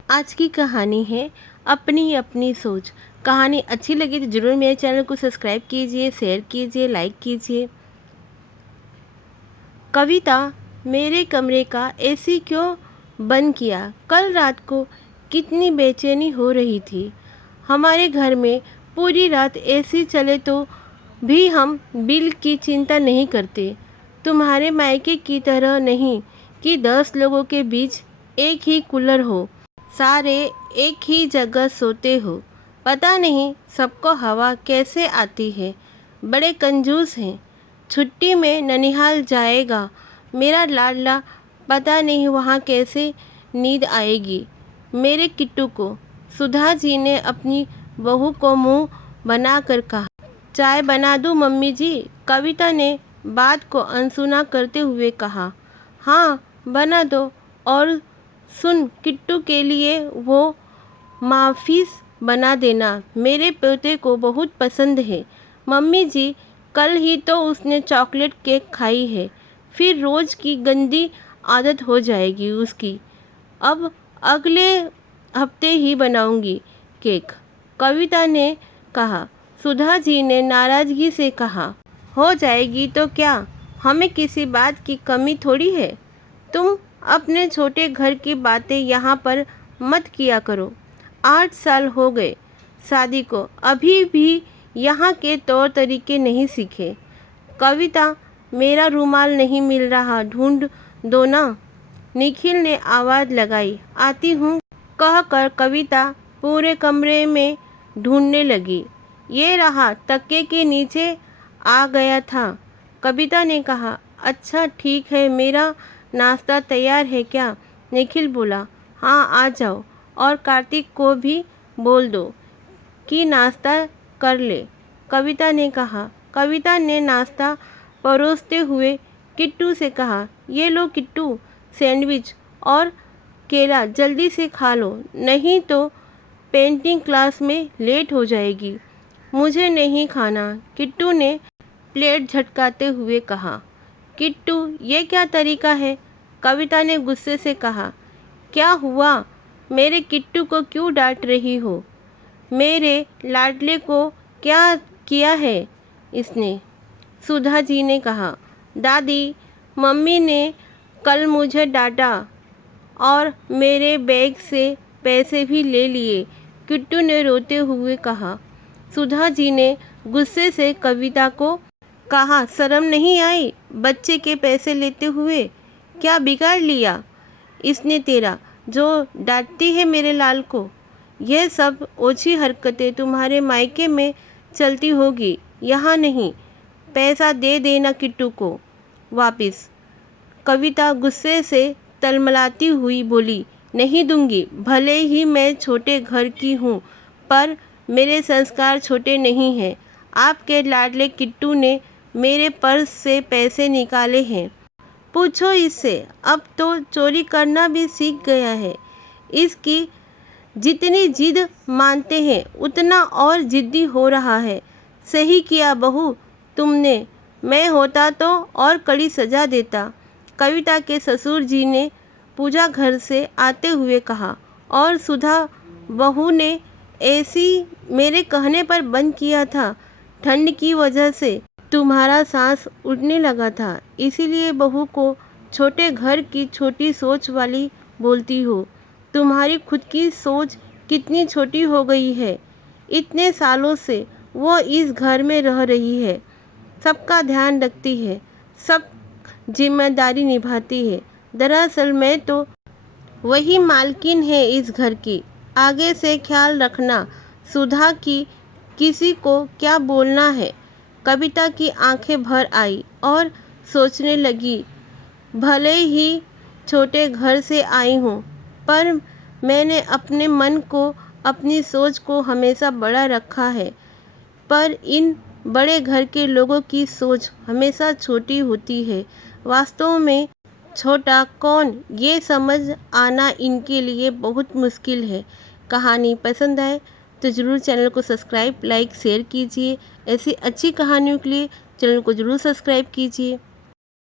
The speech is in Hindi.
आज की कहानी है अपनी अपनी सोच। कहानी अच्छी लगी तो ज़रूर मेरे चैनल को सब्सक्राइब कीजिए, शेयर कीजिए, लाइक कीजिए। कविता, मेरे कमरे का एसी क्यों बंद किया? कल रात को कितनी बेचैनी हो रही थी। हमारे घर में पूरी रात एसी चले तो भी हम बिल की चिंता नहीं करते। तुम्हारे मायके की तरह नहीं कि 10 लोगों के बीच एक ही कूलर हो, सारे एक ही जगह सोते हो। पता नहीं सबको हवा कैसे आती है। बड़े कंजूस हैं। छुट्टी में ननिहाल जाएगा मेरा लाडला, पता नहीं वहाँ कैसे नींद आएगी मेरे किट्टू को। सुधा जी ने अपनी बहू को मुंह बनाकर कहा। चाय बना दूं मम्मी जी? कविता ने बात को अनसुना करते हुए कहा। हाँ बना दो। और सुन, किट्टू के लिए वो माफिस बना देना, मेरे पोते को बहुत पसंद है। मम्मी जी, कल ही तो उसने चॉकलेट केक खाई है, फिर रोज़ की गंदी आदत हो जाएगी उसकी। अब अगले हफ्ते ही बनाऊंगी केक, कविता ने कहा। सुधा जी ने नाराज़गी से कहा, हो जाएगी तो क्या, हमें किसी बात की कमी थोड़ी है। तुम अपने छोटे घर की बातें यहाँ पर मत किया करो। 8 साल हो गए शादी को, अभी भी यहाँ के तौर तरीके नहीं सीखे। कविता, मेरा रुमाल नहीं मिल रहा, ढूंढ दो ना। निखिल ने आवाज़ लगाई। आती हूँ कहकर कविता पूरे कमरे में ढूंढने लगी। ये रहा, तकिए के नीचे आ गया था। कविता ने कहा, अच्छा ठीक है, मेरा नाश्ता तैयार है क्या? निखिल बोला, हाँ आ जाओ, और कार्तिक को भी बोल दो कि नाश्ता कर ले, कविता ने कहा। कविता ने नाश्ता परोसते हुए किट्टू से कहा, ये लो किट्टू, सैंडविच और केला जल्दी से खा लो, नहीं तो पेंटिंग क्लास में लेट हो जाएगी। मुझे नहीं खाना, किट्टू ने प्लेट झटकाते हुए कहा। किट्टू, ये क्या तरीका है? कविता ने गुस्से से कहा। क्या हुआ? मेरे किट्टू को क्यों डांट रही हो? मेरे लाडले को क्या किया है इसने? सुधा जी ने कहा। दादी, मम्मी ने कल मुझे डांटा और मेरे बैग से पैसे भी ले लिए, किट्टू ने रोते हुए कहा। सुधा जी ने गुस्से से कविता को कहा, शर्म नहीं आई बच्चे के पैसे लेते हुए? क्या बिगाड़ लिया इसने तेरा, जो डांटती है मेरे लाल को? यह सब ओछी हरकतें तुम्हारे मायके में चलती होगी, यहाँ नहीं। पैसा दे देना किट्टू को वापिस। कविता गुस्से से तलमलाती हुई बोली, नहीं दूंगी। भले ही मैं छोटे घर की हूँ, पर मेरे संस्कार छोटे नहीं हैं। आपके लाडले किट्टू ने मेरे पर्स से पैसे निकाले हैं। पूछो इससे, अब तो चोरी करना भी सीख गया है। इसकी जितनी जिद मानते हैं उतना और जिद्दी हो रहा है। सही किया बहू तुमने, मैं होता तो और कड़ी सजा देता, कविता के ससुर जी ने पूजा घर से आते हुए कहा। और सुधा बहू ने एसी मेरे कहने पर बंद किया था, ठंड की वजह से तुम्हारा सांस उड़ने लगा था, इसीलिए बहू को छोटे घर की छोटी सोच वाली बोलती हो। तुम्हारी खुद की सोच कितनी छोटी हो गई है। इतने सालों से वो इस घर में रह रही है, सबका ध्यान रखती है, सब जिम्मेदारी निभाती है। दरअसल मैं तो वही मालकिन है इस घर की। आगे से ख्याल रखना सुधा की, किसी को क्या बोलना है। कविता की आंखें भर आई और सोचने लगी, भले ही छोटे घर से आई हूँ, पर मैंने अपने मन को, अपनी सोच को हमेशा बड़ा रखा है। पर इन बड़े घर के लोगों की सोच हमेशा छोटी होती है। वास्तव में छोटा कौन, ये समझ आना इनके लिए बहुत मुश्किल है। कहानी पसंद आए तो ज़रूर चैनल को सब्सक्राइब, लाइक, शेयर कीजिए। ऐसी अच्छी कहानियों के लिए चैनल को ज़रूर सब्सक्राइब कीजिए।